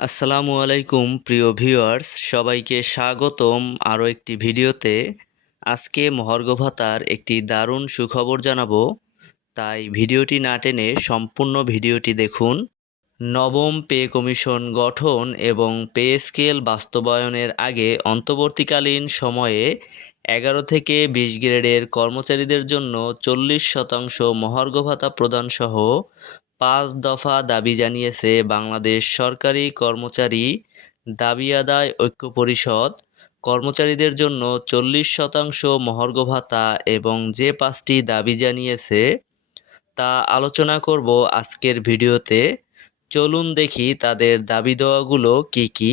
আসসালামু আলাইকুম, প্রিয় ভিউয়ার্স। সবাইকে স্বাগতম আরও একটি ভিডিওতে। আজকে মহার্ঘ ভাতার একটি দারুণ সুখবর জানাব। তাই ভিডিওটি না টেনে সম্পূর্ণ ভিডিওটি দেখুন। নবম পে কমিশন গঠন এবং পে স্কেল বাস্তবায়নের আগে অন্তর্বর্তীকালীন সময়ে এগারো থেকে বিশ গ্রেডের কর্মচারীদের জন্য চল্লিশ শতাংশ মহার্ঘ ভাতা প্রদানসহ পাঁচ দফা দাবি জানিয়েছে বাংলাদেশ সরকারি কর্মচারী দাবি আদায় ঐক্য পরিষদ। কর্মচারীদের জন্য চল্লিশ শতাংশ মহর্ঘ ভাতা এবং যে পাঁচটি দাবি জানিয়েছে তা আলোচনা করব আজকের ভিডিওতে। চলুন দেখি তাদের দাবি দেওয়াগুলো কি কি।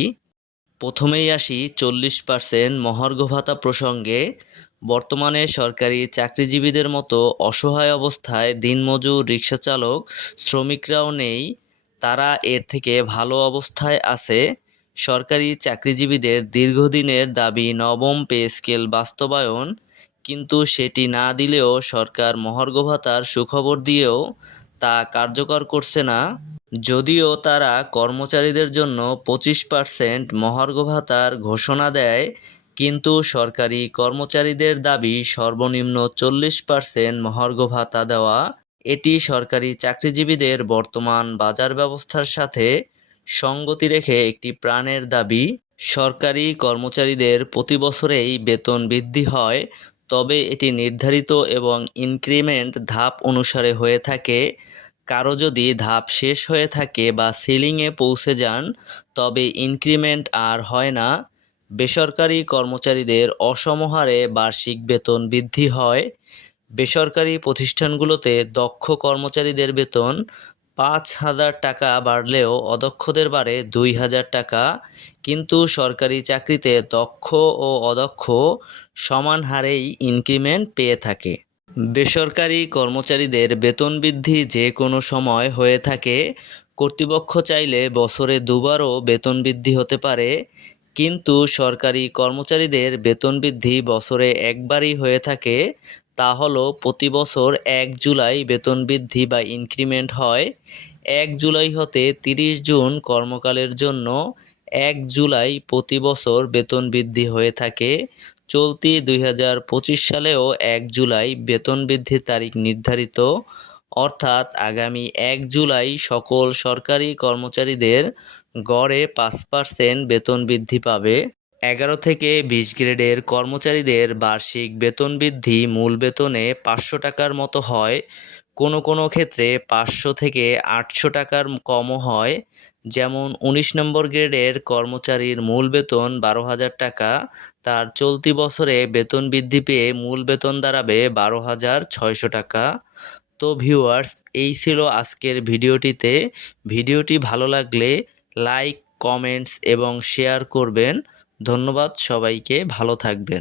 প্রথমেই আসি চল্লিশ পার্সেন্ট মহার্ঘ ভাতা প্রসঙ্গে। বর্তমানে সরকারি চাকরিজীবীদের মতো অসহায় অবস্থায় দিনমজুর রিক্সা চালক শ্রমিকরাও নেই, তারা এর থেকে ভালো অবস্থায় আছে। সরকারি চাকরিজীবীদের দীর্ঘদিনের দাবি নবম পে স্কেল বাস্তবায়ন, কিন্তু সেটি না দিলেও সরকার মহার্ঘ ভাতার সুখবর দিয়েও তা কার্যকর করছে না। যদিও তারা কর্মচারীদের জন্য পঁচিশ পার্সেন্ট মহার্ঘ ভাতার ঘোষণা দেয়, কিন্তু সরকারি কর্মচারীদের দাবি সর্বনিম্ন চল্লিশ পার্সেন্ট মহার্ঘ ভাতা দেওয়া। এটি সরকারি চাকরিজীবীদের বর্তমান বাজার ব্যবস্থার সাথে সঙ্গতি রেখে একটি প্রাণের দাবি। সরকারি কর্মচারীদের প্রতি বছরেই বেতন বৃদ্ধি হয়, তবে এটি নির্ধারিত এবং ইনক্রিমেন্ট ধাপ অনুসারে হয়ে থাকে। কারও যদি ধাপ শেষ হয়ে থাকে বা সিলিংয়ে পৌঁছে যান, তবে ইনক্রিমেন্ট আর হয় না। বেসরকারি কর্মচারীদের অসমহারে বার্ষিক বেতন বৃদ্ধি হয়। বেসরকারি প্রতিষ্ঠানগুলোতে দক্ষ কর্মচারীদের বেতন পাঁচ হাজার টাকা বাড়লেও অদক্ষদের বাড়ে দুই হাজার টাকা। কিন্তু সরকারি চাকরিতে দক্ষ ও অদক্ষ সমান হারেই ইনক্রিমেন্ট পেয়ে থাকে। বেসরকারি কর্মচারীদের বেতন বৃদ্ধি যে কোনো সময় হয়ে থাকে, কর্তৃপক্ষ চাইলে বছরে দুবারও বেতন বৃদ্ধি হতে পারে, কিন্তু সরকারি কর্মচারীদের বেতন বৃদ্ধি বছরে একবারই হয়ে থাকে, তা হলো প্রতি বছর এক জুলাই বেতন বৃদ্ধি বা ইনক্রিমেন্ট হয়, এক জুলাই হতে তিরিশ জুন কর্মকালের জন্য এক জুলাই প্রতি বছর বেতন বৃদ্ধি হয়ে থাকে চলতি দুই হাজার পঁচিশ সালেও এক জুলাই বেতন বৃদ্ধির তারিখ নির্ধারিত। অর্থাৎ আগামী এক জুলাই সকল সরকারি কর্মচারীদের গড়ে পাঁচ পার্সেন্ট বেতন বৃদ্ধি পাবে। এগারো থেকে বিশ গ্রেডের কর্মচারীদের বার্ষিক বেতন বৃদ্ধি মূল বেতনে পাঁচশো টাকার মতো হয়। কোনো কোনো ক্ষেত্রে পাঁচশো থেকে আটশো টাকার কমও হয়। যেমন উনিশ নম্বর গ্রেডের কর্মচারীর মূল বেতন বারো হাজার টাকা, তার চলতি বছরে বেতন বৃদ্ধি পেয়ে মূল বেতন দাঁড়াবে বারো হাজার ছয়শো টাকা। তো ভিউয়ার্স, এই ছিল আজকের ভিডিওটিতে। ভিডিওটি ভালো লাগলে লাইক, কমেন্টস এবং শেয়ার করবেন। ধন্যবাদ সবাইকে, ভালো থাকবেন।